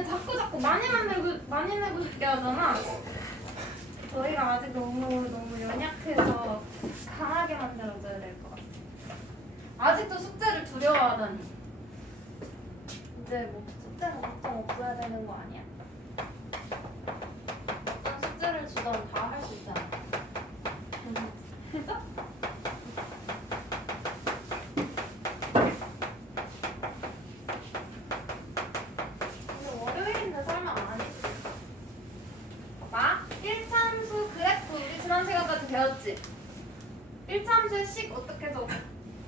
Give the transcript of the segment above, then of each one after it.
근데 자꾸 자꾸 많이 만들고 많이 내고 싶게 하잖아. 저희가 아직 너무 너무 연약해서 강하게 만들어줘야 될 것 같아. 아직도 숙제를 두려워하다니. 이제 뭐 숙제는 걱정 없어야 되는 거 아니야? 어떤 숙제를 주던 다 할 수 있잖아. 그죠? 근데 월요일인데 설마 안 했지? 봐봐. 1참수 그래프 우리 지난 시간까지 배웠지? 1참수의 식 어떻게 적어?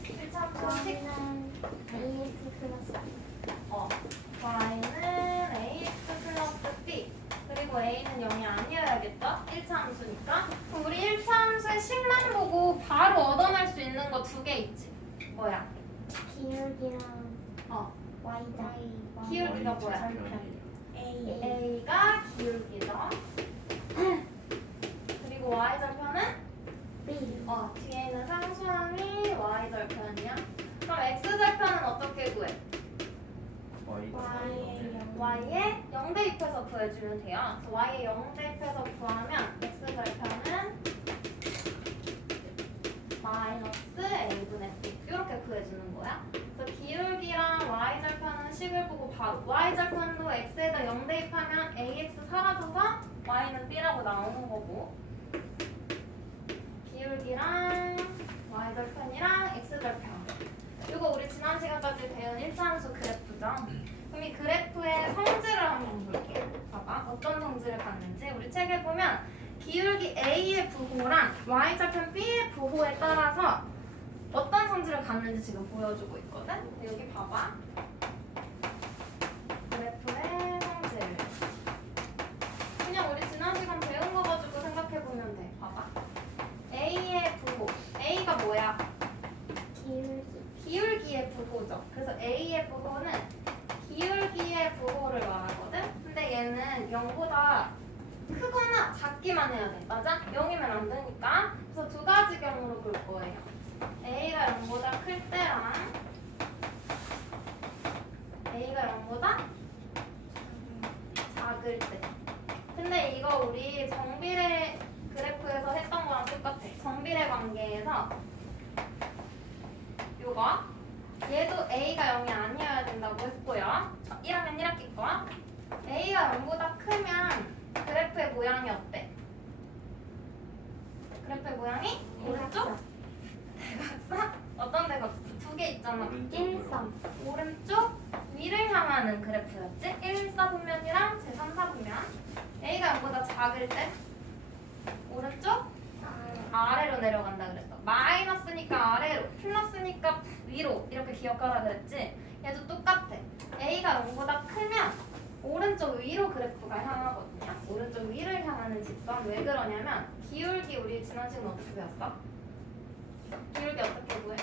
1참수 식 저희는 AX 플러스 어, y는 ax 플러스 b 그리고 a는 0이 아니어야겠죠? 1차 함수니까 그럼 우리 1차 함수의 식만 보고 바로 얻어낼 두 개 있지. 뭐야? 기울기랑 어, Y다 기울기가 뭐야? A a가 기울기죠 그리고 y절편은? B. 어, 뒤에 있는 상수항이 y절편이야. 그럼 x절편은 어떻게 구해? y에 0대입해서 구해주면 돼요. 그래서 y에 0대입해서 구하면 x절편은 마이너스 a분의 b 이렇게 구해주는 거야. 그래서 기울기랑 y절편은 식을 보고 바로 y절편도 x에다 0 대입하면 ax 사라져서 y는 b라고 나오는 거고 기울기랑 y절편이랑 x절편 이거 우리 지난 시간까지 배운 일차함수 그래프죠. 그럼 이 그래프의 성질을 한번 볼게요. 봐봐. 어떤 성질을 갖는지 우리 책에 보면 기울기 A의 부호랑 Y좌편 B의 부호에 따라서 어떤 성질을 갖는지 지금 보여주고 있거든. 여기 봐봐. 그래프의 성질. 그냥 우리 지난 시간 배운 거 가지고 생각해 보면 돼. 봐봐. A의 부호. A가 뭐야? 기울기 기울기의 부호죠. 그래서 A의 부호는 기울기의 부호를 말하거든. 근데 얘는 0보다 크거나 작기만 해야 돼. 맞아? 0이면 안 되니까. 그래서 두 가지 경우로 볼 거예요. A가 0보다 클 때랑 A가 0보다 작을 때. 근데 이거 우리 정비례 그래프에서 했던 거랑 똑같아. 정비례 요거 얘도 A가 0이 아니어야 된다고 했고요. 1학년 1학기 거. A가 0보다 크면 그래프의 모양이 어때? 그래프의 모양이 오른쪽? 대각선? 어떤 대각선? 두 개 있잖아. 일선 오른쪽 위를 향하는 그래프였지? 1, 4분면이랑 제 3, 4분면. A가 0보다 작을 때 오른쪽 아래로 내려간다 그랬어. 마이너스니까 아래로, 플러스니까 위로 이렇게 기억하라 그랬지. 얘도 똑같아. A가 0보다 크면 오른쪽 위로 그래프가 향하거든요. 오른쪽 위를 향하는 직선. 왜 그러냐면 기울기 우리 지난 시간 어떻게 배웠어? 기울기 어떻게 구해?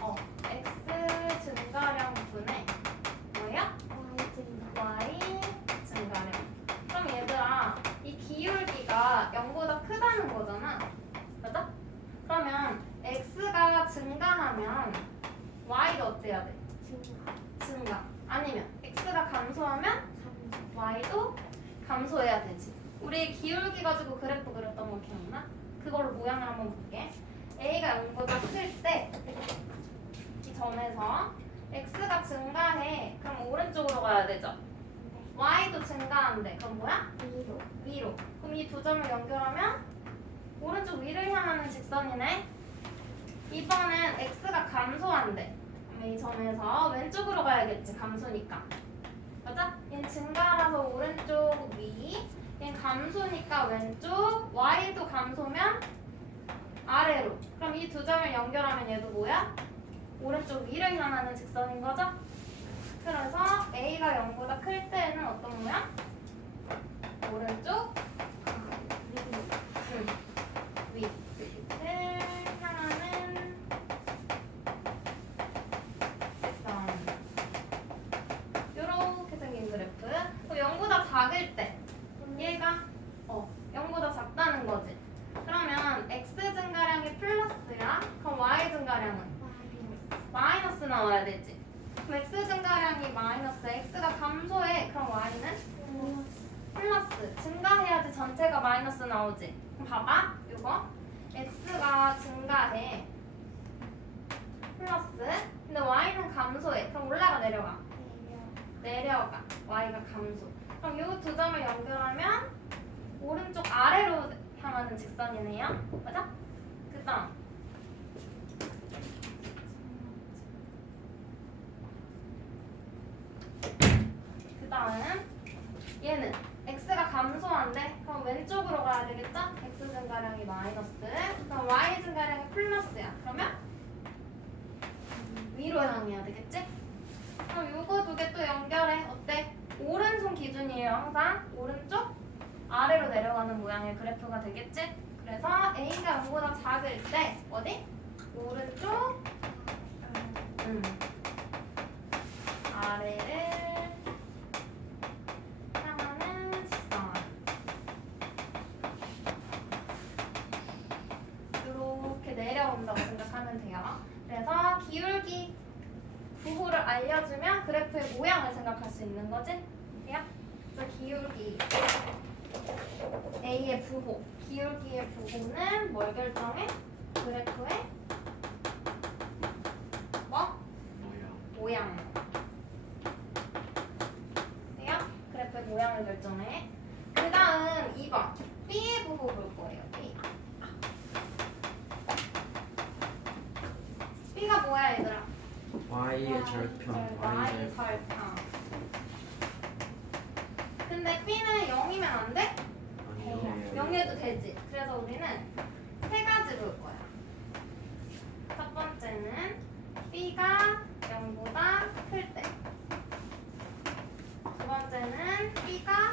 어, x 증가량 분의 뭐야? Y 증가 y 증가량. 그럼 얘들아, 이 기울기가 0보다 크다는 거잖아. 맞아? 그러면 x가 증가하면 y도 어때야 돼? 증가 증가. 아니면 x가 감소하면 감소 y도 감소해야 되지. 우리 기울기 가지고 그래프 그렸던 거 기억나? 그걸로 모양을 한번 볼게. a가 0보다 클 때 이 점에서 x가 증가해. 그럼 오른쪽으로 가야 되죠. y도 증가한대. 그럼 뭐야? 위로 위로. 그럼 이 두 점을 연결하면 오른쪽 위를 향하는 직선이네. 이번엔 x가 감소한대. 그럼 이 점에서 왼쪽으로 가야겠지. 감소니까. 맞아? 얘는 증가라서 오른쪽 위. 얘는 감소니까 왼쪽. y도 감소면 아래로. 그럼 이 두 점을 연결하면 얘도 뭐야? 오른쪽 위를 향하는 직선인 거죠? 그래서 a가 0보다 클 때는 어떤 모양? 오른쪽 위. 위를 향하는 직선. 요렇게 생긴 그래프. 그럼 0보다 작을 때 얘가 어 0보다 작다는 거지. 그러면 x 증가량이 플러스야. 그럼 y 증가량은 마이너스 마이너스 나와야 되지. 그럼 x 증가량이 마이너스 플러스 증가해야지 전체가 마이너스 나오지. 그럼 봐봐, 이거 x가 증가해 플러스 근데 y는 감소해. 그럼 올라가 내려가. 내려가. y가 감소. 그럼 이 두 점을 연결하면 오른쪽 아래로 향하는 직선이네요. 맞아? 그다음 얘는 x가 감소한데 그럼 왼쪽으로 가야 되겠죠? x 증가량이 마이너스 그럼 y 증가량이 플러스야. 그러면 위로 향해야 되겠지? 그럼 요거 두 개 또 연결해. 어때? 오른손 기준이에요. 항상 오른쪽 아래로 내려가는 모양의 그래프가 되겠지? 그래서 a가 0보다 작을 때 어디? 오른쪽 음. 아래를 향하는 직선 이렇게 내려온다고 생각하면 돼요. 그래서 기울기 부호를 알려주면 그래프의 모양을 생각할 수 있는 거지? 돼요? 그래서 기울기 부호, 기울기의 부호는 뭘 결정해? 그래프의 뭐? 모양. 돼요? 그래프의 모양을 결정해. 그 다음 2번. B의 부호 볼 거예요. B. B가 뭐야 얘들아? Y의 절편 Y 절편. 근데 B는 0이면 안 돼? 0해도 되지. 그래서 우리는 세 가지 볼 거야. 첫 번째는 B가 0보다 클 때. 두 번째는 B가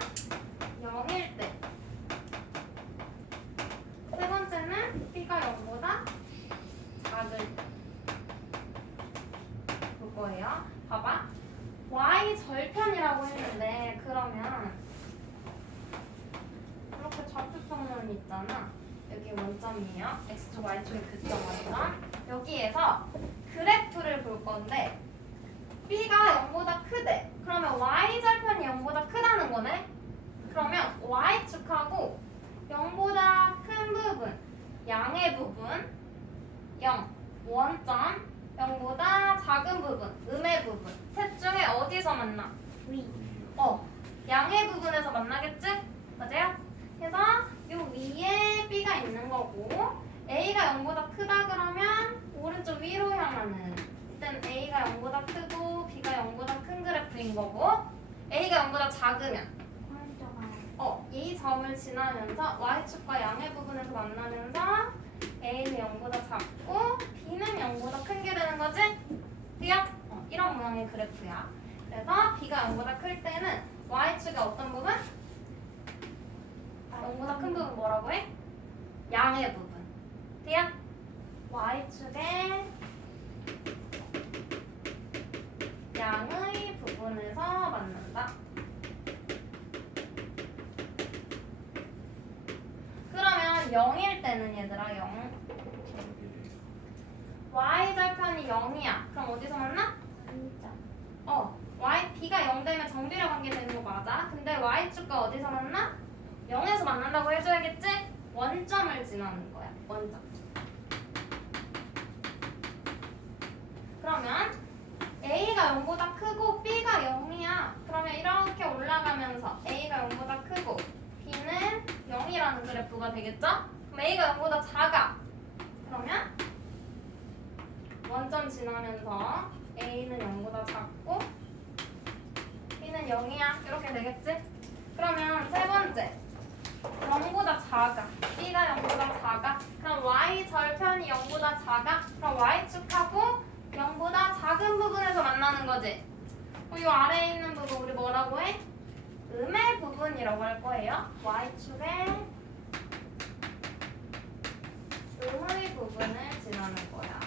0일 때. 세 번째는 B가 0보다 작을 때. 볼 거예요. 봐봐. Y 절편이라고 했는데 그러면 이렇게 좌표 평면 있잖아. 여기 원점이에요. x축, y축의 교점 원점. 여기에서 그래프를 볼 건데 b가 0보다 크대. 그러면 y 절편이 0보다 크다는 거네. 그러면 y축하고 0보다 큰 부분, 양의 부분, 0, 원점, 0보다 작은 부분, 음의 부분. 셋 중에 어디서 만나? 위. 어, 양의 부분에서 만나겠지? 맞아요? 그래서 요 위에 B가 있는 거고 A가 0보다 크다 그러면 오른쪽 위로 향하는 일단 A가 0보다 크고 B가 0보다 큰 그래프인 거고 A가 0보다 작으면. 어, 이 점을 지나면서 Y축과 양의 부분에서 만나면서 A는 0보다 작고 B는 0보다 큰 게 되는 거지? 돼요? 어, 이런 모양의 그래프야. 그래서 B가 0보다 클 때는 Y축의 어떤 부분? 0보다 큰 부분 뭐라고 해? 양의 부분. 돼요? Y축의 양의 부분에서 만난다. 그러면 0일 때는 얘들아 0 y 절편이 0이야 그럼 어디서 만나? 어 y b가 0 되면 정비례 관계 되는 거 맞아 근데 y축과 어디서 만나? 0에서 만난다고 해줘야겠지? 원점을 지나는 거야. 원점. 그러면 a가 0보다 크고 b가 0이야. 그러면 이렇게 올라가면서 a가 0보다 크고 b는 0이라는 그래프가 되겠죠? 그럼 a가 0보다 작아. 그러면 원점 지나면서 a는 0보다 작고 b는 0이야. 이렇게 되겠지? 그러면 세 번째 0보다 작아. B가 0보다 작아. 그럼 y 절편이 0보다 작아? 그럼 y축하고 0보다 작은 부분에서 만나는 거지. 어, 이 아래에 있는 부분 우리 뭐라고 해? 음의 부분이라고 할 거예요. Y축의 음의 부분을 지나는 거야.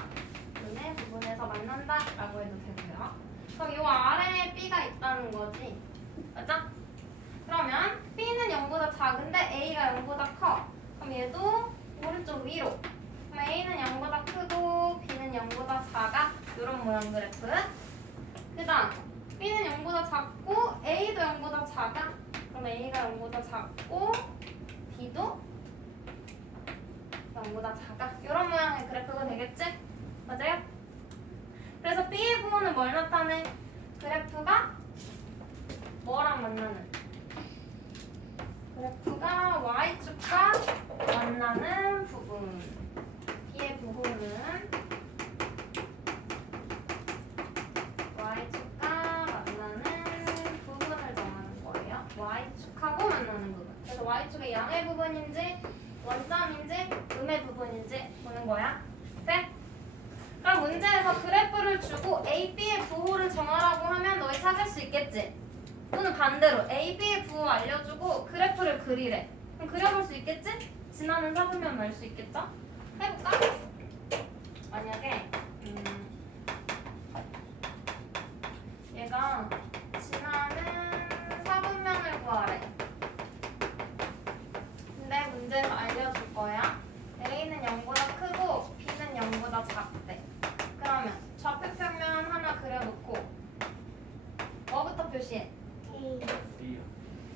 음의 부분에서 만난다라고 해도 되고요. 그럼 이 아래에 b가 있다는 거지. 맞아? 그러면 b는 0보다 작은데 a가 0보다 커 그럼 얘도 오른쪽 위로 그럼 a는 0보다 크고 b는 0보다 작아 이런 모양 그래프 그 다음 b는 0보다 작고 a도 0보다 작아 그럼 A가 0보다 작고 B도 0보다 작아. 이런 모양의 그래프가 되겠지? 맞아요? 그래서 B의 부호는 뭘 나타내? 그래프가 뭐랑 만나는? 그래프가 Y축과 만나는 부분. B의 부호는 Y축과 만나는 부분을 정하는 거예요. Y축하고 만나는 부분. 그래서 Y축의 양의 부분인지 원점인지 음의 부분인지 보는 거야. 네? 그럼 문제에서 그래프를 주고 A, B의 부호를 정하라고 하면 너희 찾을 수 있겠지? 또는 반대로 A, B의 부호 알려주고 그래프를 그리래. 그럼 그려볼 수 있겠지? 지나는 사분면 알 수 있겠죠? 해볼까? 만약에 음, 얘가 지나는 사분면을 구하래. 근데 문제에서 알려줄 거야. A는 0보다 크고 B는 0보다 작대. 그러면 좌표 평면 하나 그려놓고 뭐부터 표시해? A B요.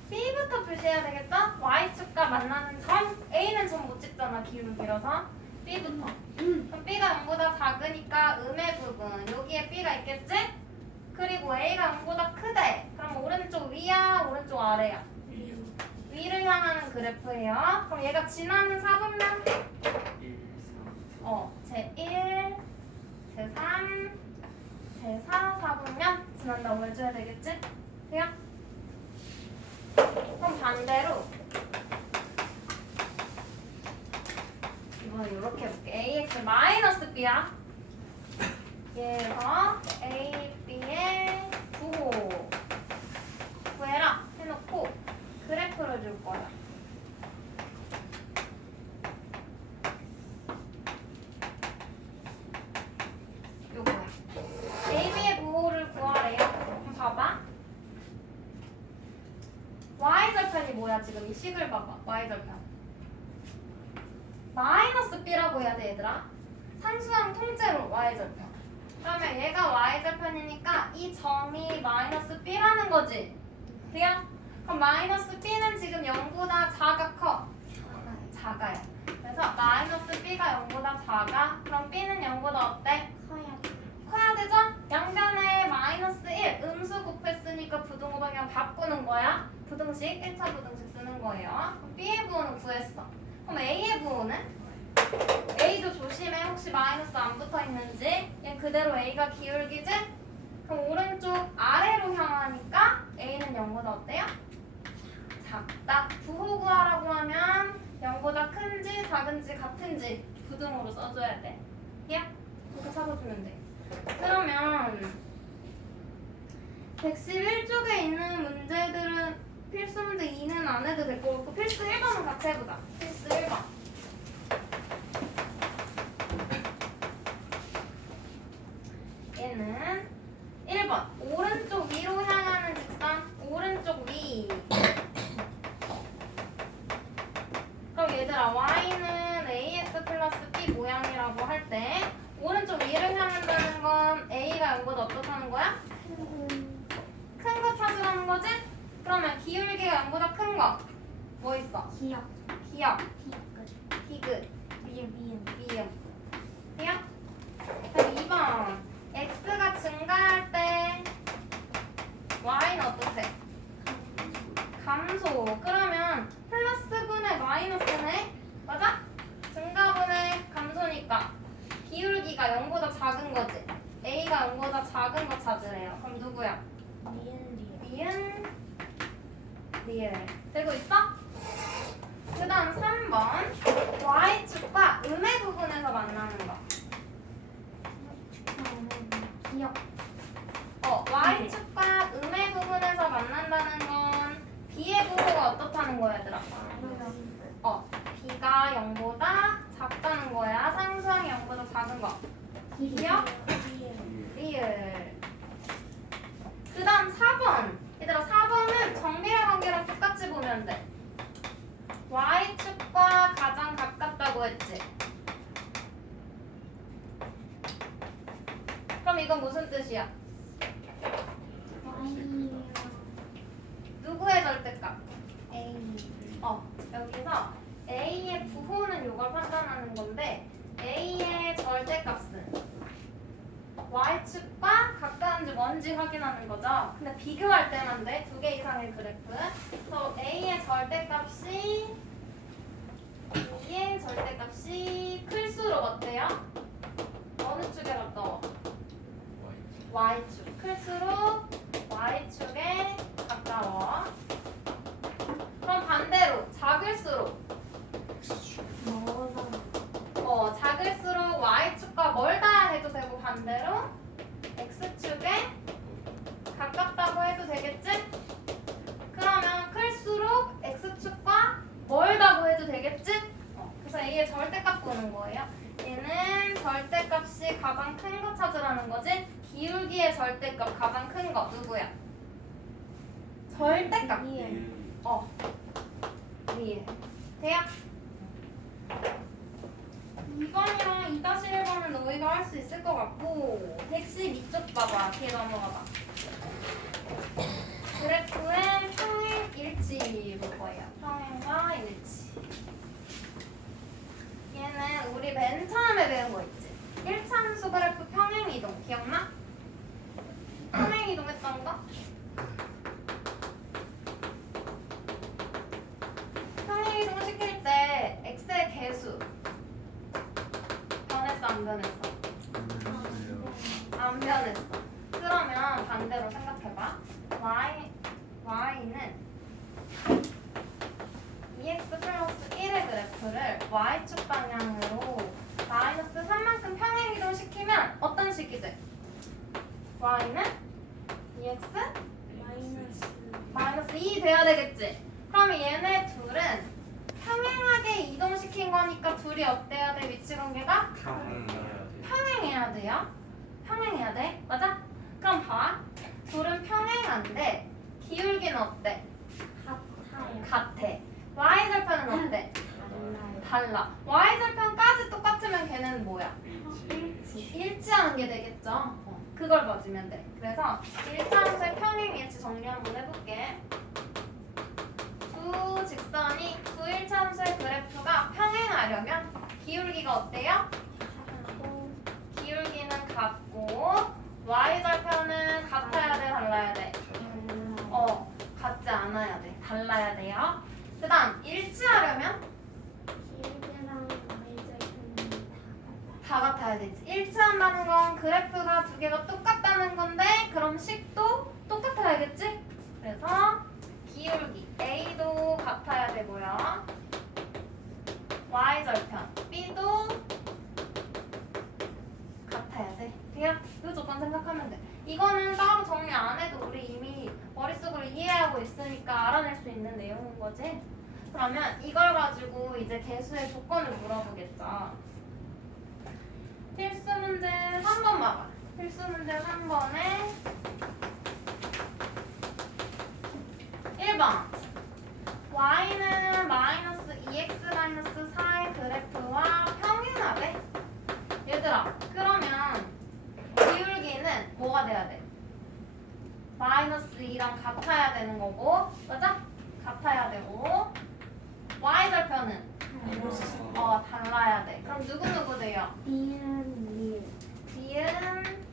B부터 표시해야 되겠죠? Y축과 만나는 점 A는 점 못 찍잖아 기울을 길어서 B부터 그럼 B가 0보다 작으니까 음의 부분 여기에 B가 있겠지? 그리고 A가 0보다 크대 그럼 오른쪽 위야 오른쪽 아래야 위요. 위를 향하는 그래프예요 그럼 얘가 지나는 사분면 1, 3, 어, 제1, 제3, 제4 사분면 지난다고 해줘야 되겠지? 돼요? 그럼 반대로 이번엔 이렇게 해볼게 ax 마이너스 b야 얘가 a, b의 부호 구해라 해놓고 그래프를 줄 거야. AB의 부호를 구하래요. 그럼 봐봐. Y절편이 뭐야 지금 이 식을 봐봐. Y절편. 마이너스 B라고 해야 돼 얘들아. 상수항 통째로 Y절편. 그러면 얘가 Y절편이니까 이 점이 마이너스 B라는 거지. 돼요? 그럼 마이너스 B는 지금 0보다 작아 커? 작아요. 그래서 마이너스 B가 0보다 작아. 그럼 B는 0보다 어때? 커야 커야 되죠? 양변에 마이너스 1 음수 곱했으니까 부등호 방향 바꾸는 거야. 부등식 1차 부등식 쓰는 거예요. B의 부호는 구했어. 그럼 A의 부호는? A도 조심해. 혹시 마이너스 안 붙어 있는지. 얘 그대로 A가 기울기지? 그럼 오른쪽 아래로 향하니까 A는 0보다 어때요? 작다. 부호 구하라고 하면 0보다 큰지 작은지 같은지 부등호로 써줘야 돼. 야? 이렇게 찾아주면 돼. 그러면 111쪽에 있는 문제들은 필수 문제 2는 안 해도 될 것 같고 필수 1번은 같이 해보자. 필수 1번. 얘는 1번 오른쪽 위로 향하는 직선 오른쪽 위 그럼 얘들아 y는 ax 플러스 b 모양이라고 할 때 오른쪽 위를 향한다는 건 a가 0보다 어떻다는 거야? 큰 거 찾으라는 거지? 그러면 기울기가 0보다 큰 거 뭐 있어? 기억 기억, 디귿 디귿, 미음 미음 미음 돼요? 그럼 2번 x가 증가할 때 y는 어떻게? 감소. 그러면 플러스분의 마이너스네? 맞아? 증가분의 감소니까 기울기가 0보다 작은 거지. a가 0보다 작은 거 찾으래요. 그럼 누구야? 미음 리을 니은 되고 있어? 그 다음 3번 y축과 음의 부분에서 만나는 거. 기억 어, y축과 음의 부분에서 만난다는 건 b의 부호가 어떻다는 거야, 얘들아? 어, b가 0보다 작다는 거야. 상수항이 0보다 작은 거. 기억? 누구의 절대값? A. 어, 여기서 A의 부호는 이걸 판단하는 건데 A의 절대값은 Y축과 가까운지 먼지 확인하는 거죠. 근데 비교할 때만 돼. 두 개 이상의 그래프. 그래서 A의 절대값이 B의 절대값이 클수록 어때요? 어느 쪽에 가까워? Y축. 클수록 Y축에 가까워. 그럼 반대로 작을수록. 어, 작을수록 Y축과 멀다 해도 되고 반대로 X축에 가깝다고 해도 되겠지? 그러면 클수록 X축과 멀다고 해도 되겠지? 어, 그래서 A의 절대값 보는 거예요. 얘는 절대값이 가장 큰 거 찾으라는 거지? 절대값 가장 큰 거 누구야? 절대값. 리을. 어. 위에. 돼요? 2번이랑 2-1번은 너희가 할 수 있을 것 같고 112쪽 봐봐. 뒤에 넘어가봐. 그래프의 평행 일치 볼 거예요. 평행과 일치. 얘는 우리 맨 처음에 배운 거 있지? 1차 함수 그래프 평행 이동 기억나? 거? 평행 이동 시킬 때 x의 개수 변했어 안 변했어? 안 변했어. 그러면 반대로 생각해봐. y y는 2x 플러스 1의 그래프를 y축 방향으로 마이너스 3만큼 평행 이동 시키면 어떤 식이 돼? y는 2x 마이너스. 마이너스 2 돼야 되겠지? 그러면 얘네 둘은 평행하게 이동시킨 거니까 둘이 어때야 돼? 위치 관계가? 평행해야 돼요. 평행해야 돼. 맞아? 그럼 봐. 둘은 평행한데 기울기는 어때? 같아요. 같아. y 절편은 어때? 달라. y 절편까지 똑같으면 걔는 뭐야? 일치하는 게 되겠죠. 어, 그걸 봐주면 돼. 그래서 1차 함수의 평행 일치 정리 한번 해볼게. 두 직선이 두 1차 함수의 그래프가 평행하려면 기울기가 어때요? 기울기는 같고 y 절편은 같아야 돼, 달라야 돼. 달라요. 어, 같지 않아야 돼. 달라야 돼요. 그 다음 일치하려면 기울기랑 마이너스는 다 같아야 되지. 일치한다는 건 그래프가 두 개가 똑같다는 건데 그럼 식도 똑같아야겠지? 그래서 기울기 A도 같아야 되고요. Y 절편 B도 같아야 돼. 돼요? 이 조건 생각하면 돼. 이거는 따로 정리 안 해도 우리 이미 머릿속으로 이해하고 있으니까 알아낼 수 있는 내용인 거지. 그러면 이걸 가지고 이제 개수의 조건을 물어보겠죠. 필수 문제 3번 봐봐. 필수 문제 3번에 1번 y는 마이너스 2x 마이너스 4의 그래프와 평행하대. 얘들아, 그러면 기울기는 뭐가 돼야 돼? 마이너스 2랑 같아야 되는 거고, 맞아? 같아야 되고, y 절편은 어 달라야 돼. 그럼 누구 누구 돼요? B는 리을. B은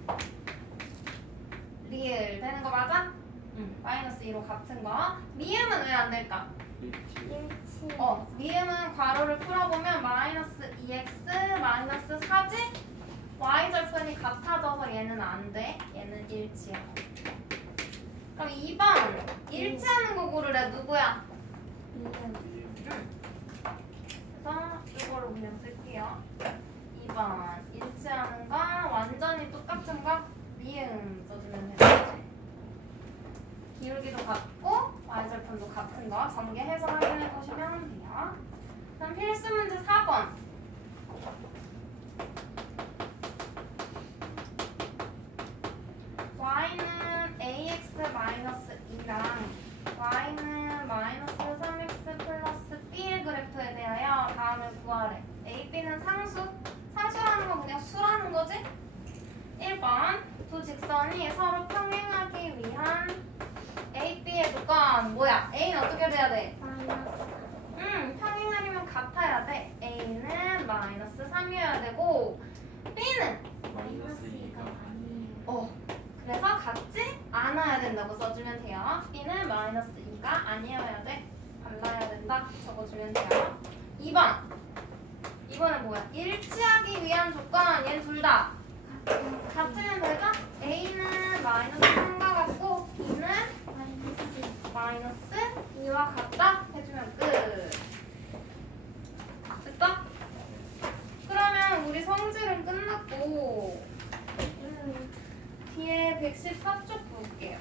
리을 되는 거 맞아? 응. 마이너스 2로 같은 거. 미음은 왜 안 될까? 일치. 어, 미음은 괄호를 풀어보면 마이너스 2x 마이너스 4지? y 절편이 같아져서 얘는 안 돼. 얘는 일치야. 그럼 2번 일치하는 거 고르래 누구야? 그래서 이걸로 그냥 쓸게요. 2번 일치하는 거 완전히 똑같은 거 미음 써주면 되겠지. 기울기도 같고 y절편도 같은 거 전개해서 확인해 보시면 돼요. 그럼 필수 문제 4번. y는 ax 마이너스 2랑 y는 마이너스 3x 플러스 b의 그래프에 대하여 다음을 구하래. a, b는 상수? 상수라는 건 그냥 수라는 거지? 1번 두 직선이 서로 평행하기 위한 a, b의 조건 뭐야? a는 어떻게 돼야 돼? 마이너스. 음, 평행하려면 같아야 돼. a는 마이너스 3이어야 되고 b는 마이너스 2가 아니에요. 어 그래서 같지 않아 된다고 써주면 돼요. b는 마이너스 2가 아니어야 돼. 달라야 된다. 적어주면 돼요. 2번. 2번은 뭐야? 일치하기 위한 조건 얘는 둘 다. 같으면 되죠? a는 마이너스 3과 같고 b는 마이너스 2와 같다 해주면 끝. 됐다? 그러면 우리 성질은 끝났고 음, 뒤에 114쪽 볼게요.